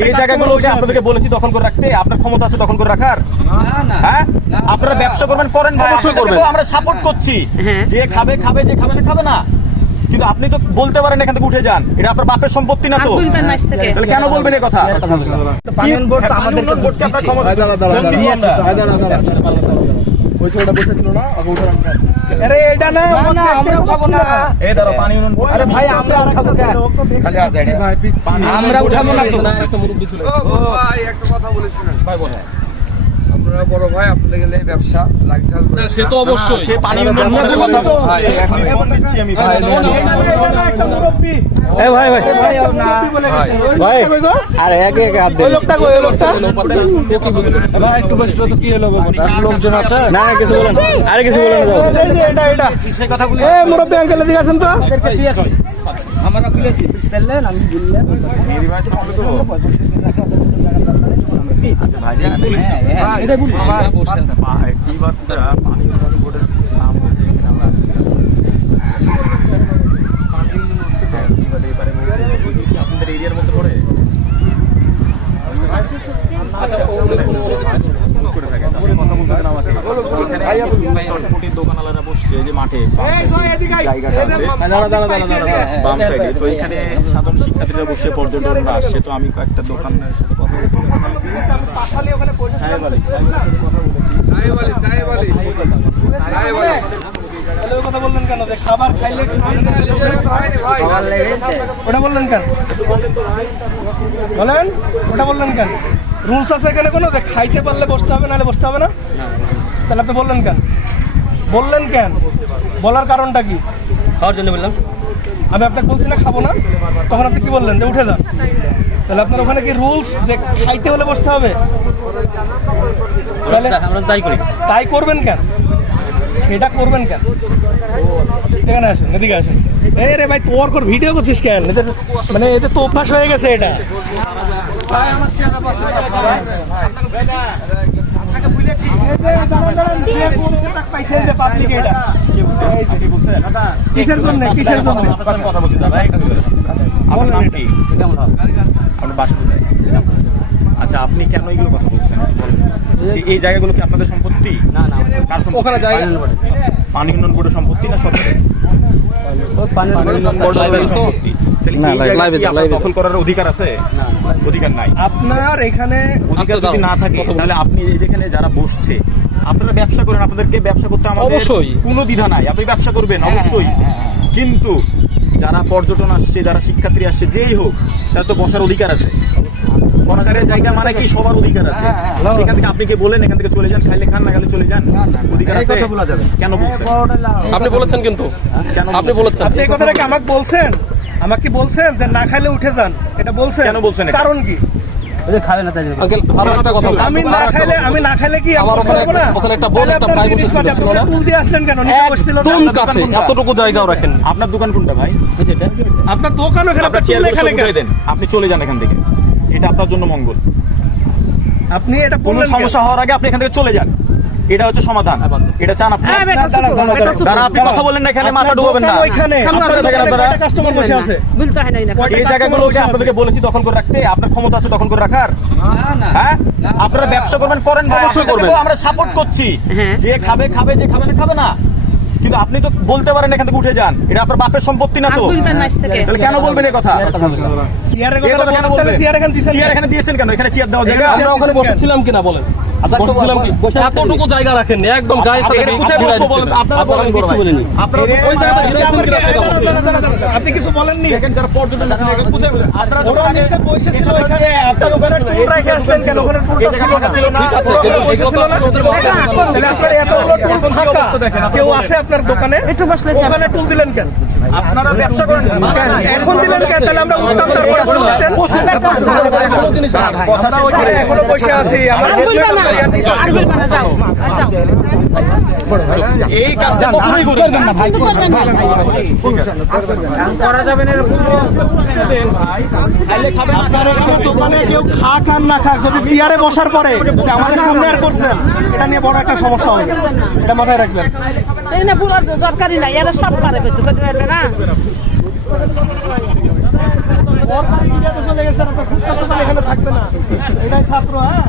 এই জায়গাগুলো আপনাদেরকে বলেছি দখল করে রাখতে আপনার ক্ষমতা আছে দখল করে রাখার হ্যাঁ আপনারা ব্যবসা করবেন করেন অবশ্যই করবেন। আমরা সাপোর্ট করছি হ্যাঁ। যে খাবে খাবে যে খাবে না খাবে না কিন্তু আপনি তো বলতে পারেন এখান থেকে উঠে যান এটা আপনার বাপের সম্পত্তি না তো। তাহলে কেন বলবেন এই কথা পানিয়ন ওই ছেলেটা বসেছিল না ওকে উঠে আরে এটা না না আমরা উঠাবো না। এই দাঁড়া পানি আরে ভাই আমরা উঠাবো কেন? আমরা উঠাবো না তো। ভাই একটা কথা বলেছিলেন। ভাই বলেন। আপনারা বড় ভাই আপনাদের গেলে ব্যবসা লাগজাল সে তো অবশ্যই সে পানি উন্নয়ন বোর্ডের তো। বলছি। এখন নিচ্ছি আমি ভাই এ ভাই ভাই ভাই ভাই আরে একে একে হাত দে লোকটা কই লোকটা ভাই একটু বসল তো কি হলো ব্যাপারটা লোকজন আছে না কিছু বলেন আরে কিছু বলেন না এটা এটা সেই কথা বলি এ মুরব্বি আঙ্কেল এদিকে আসেন তো আমরা খুলেছি বুঝলেন আমি হ্যাঁ, বলছি, আপনাদের এরিয়ার মধ্যে পড়ে আচ্ছা করে থাকে কথা বলতে আমাকে চটপটির দোকানওয়ালারা বসছে যে মাঠে জায়গাটা আছে দাঁড়া দাঁড়া দাঁড়া দাঁড়া বাম সাইডে তো এখানে সাধারণ শিক্ষার্থীরা বসে পর্যটনরা আসছে তো আমি কয়েকটা দোকানের সাথে কথা বলছি হ্যাঁ বললেন কেন যে খাবার খাইলে ওটা বললেন কেন বলেন ওটা বললেন কেন রুলস আছে এখানে কোনো যে খাইতে পারলে বসতে হবে নাহলে বসতে হবে না তাহলে আপনি বললেন কেন? বললেন কেন? বলার কারণটা কি? খাওয়ার জন্য বললাম। আমি আপনাকে বলছি না খাব না। তখন আপনি কি বললেন? যে উঠে যান। তাহলে আপনার ওখানে কি রুলস যে খাইতে হলে বসতে হবে? তাহলে আমরা তাই করি। তাই করবেন কেন? সেটা করবেন কেন? এখানে আসেন এদিকে আসেন। এই রে ভাই তোর কর ভিডিও করছিস কেন? এদের মানে এদের তো অভ্যাস হয়ে গেছে এটা। কিসের জন্য? কিসের জন্য? কথা বলছি দাদা আপনার নাম কি? আপনার বাসা কোথায়? আচ্ছা আপনি কেন এগুলো কথা বলছেন? এই জায়গাগুলো কি আপনাদের সম্পত্তি? না না ওখানে জায়গা পানি উন্নয়ন বোর্ডের সম্পত্তি না সরকারের? পানি উন্নয়ন বোর্ডের সম্পত্তি। তাহলে এই জায়গা কি আপনার দখল করার অধিকার আছে? অধিকার নাই। আপনার এখানে অধিকার যদি না থাকে তাহলে আপনি যেখানে যারা বসছে আপনারা ব্যবসা করেন আপনাদেরকে ব্যবসা করতে আমাদের কোনো দ্বিধা নাই। আপনি ব্যবসা করবেন অবশ্যই। কিন্তু যারা পর্যটন আসছে যারা শিক্ষার্থী আসছে যেই হোক তার তো বসার অধিকার আছে। সরকারের জায়গা মানে কি? সবার অধিকার আছে। সেখান থেকে আপনি কি বলেন এখান থেকে চলে যান? খাইলে খান না গেলে চলে যান? অধিকার আছে? কেন বলছেন? আপনি বলেছেন কিন্তু। কেন আপনি বলেছেন। আপনি এই কথাটা কি আমাকে বলছেন? আমাকে বলছেন যে না খাইলে উঠে যান? এটা বলছেন। কেন বলছেন কারণ কি? আঙ্কেল আরও একটা কথা বলব। আমি না খাইলে আমি না খাইলে কি আমার বসতে ওখানে পারব না? ওখানে একটা বোন, একটা ভাই জিনিস ছিল আপনারা না? টুল দিয়ে আসলেন কেন? নিচে বসছিল না? কাছে এতটুকু জায়গাও রাখেন আপনার দোকান কোনটা ভাই? আপনার দোকান ওখানে আপনার আপনার চেয়ার এখানে দেন। আপনি চলে যান এখান থেকে। এটা আপনার জন্য মঙ্গল। আপনি এটা কোনো? সমস্যা হওয়ার আগে আপনি এখান থেকে চলে যান। এটা হচ্ছে সমাধান। এটা চান আপনি? হ্যাঁ, দাঁড়া আপনি কথা বললেন না এখানে মাথা ডুবাবেন না। ওইখানে থাকেন আপনারা। কাস্টমার বসে আছে? বলতে হয় না। এই? আপনাদেরকে বলেছি দখল করে রাখতে। আপনার ক্ষমতা আছে দখল করে রাখার। হ্যাঁ? আপনারা ব্যবসা করবেন করেন অবশ্যই করবেন। তো আমরা সাপোর্ট করছি। হ্যাঁ। যে খাবে খাবে যে খাবে না খাবে না। কিন্তু আপনি তো বলতে পারেন এখান থেকে উঠে যান। এটা আপনার বাপের সম্পত্তি না তো। তাহলে কেন বলবেন এই কথা? চেয়ার? এখানে দিয়েছেন কেন? এখানে চেয়ার দেওয়া জায়গা আমরা ওখানে বসেছিলাম কিনা বলেন? বসেছিলাম কি? এতটুকু জায়গা রাখেন একদম গায়ের সাথে কোথায় বসবো বলেন আপনারা বলেন। বড় ভাই। আপনারা ওই জায়গাটা ঘিরেছেন কিনা সেটা বলুন। দাঁড়া, দাঁড়া, দাঁড়া, দাঁড়া, আপনি কিছু বলেননি? এখানে যারা পর্যটন আসেন এখানে কোথায় আপনারা ওরা নিচে বসেছিল ওখানে আপনার ওখানে টুল রেখে আসলেন কেন? ওখানে টুলটা ছিল না। ঠিক আছে, কিন্তু এগুলো তো আপনাদের এটা বক্তব্য। তাহলে আপনার এতগুলো টুল ফাঁকা? কেউ আছে আপনার দোকানে? ওখানে টুল দিলেন কেন? আপনারা ব্যবসা করেন এখন দিলেন কেন তাহলে আমরা তারপরে এখনও বসে আছি। আমার এই কাজটা কখনোই করবেন না না। দোকানে কেউ খাক আর না খাক যদি চেয়ারে বসার পরে আমাদের সামনে আর করছেন। এটা নিয়ে বড় একটা সমস্যা হবে। এটা মাথায় রাখবেন। এই না দরকারই দরকারি নাই এরা সব পারে করতে করতে পারবে না। চলে গেছে আপনার এখানে থাকবে না। এটাই ছাত্র হ্যাঁ?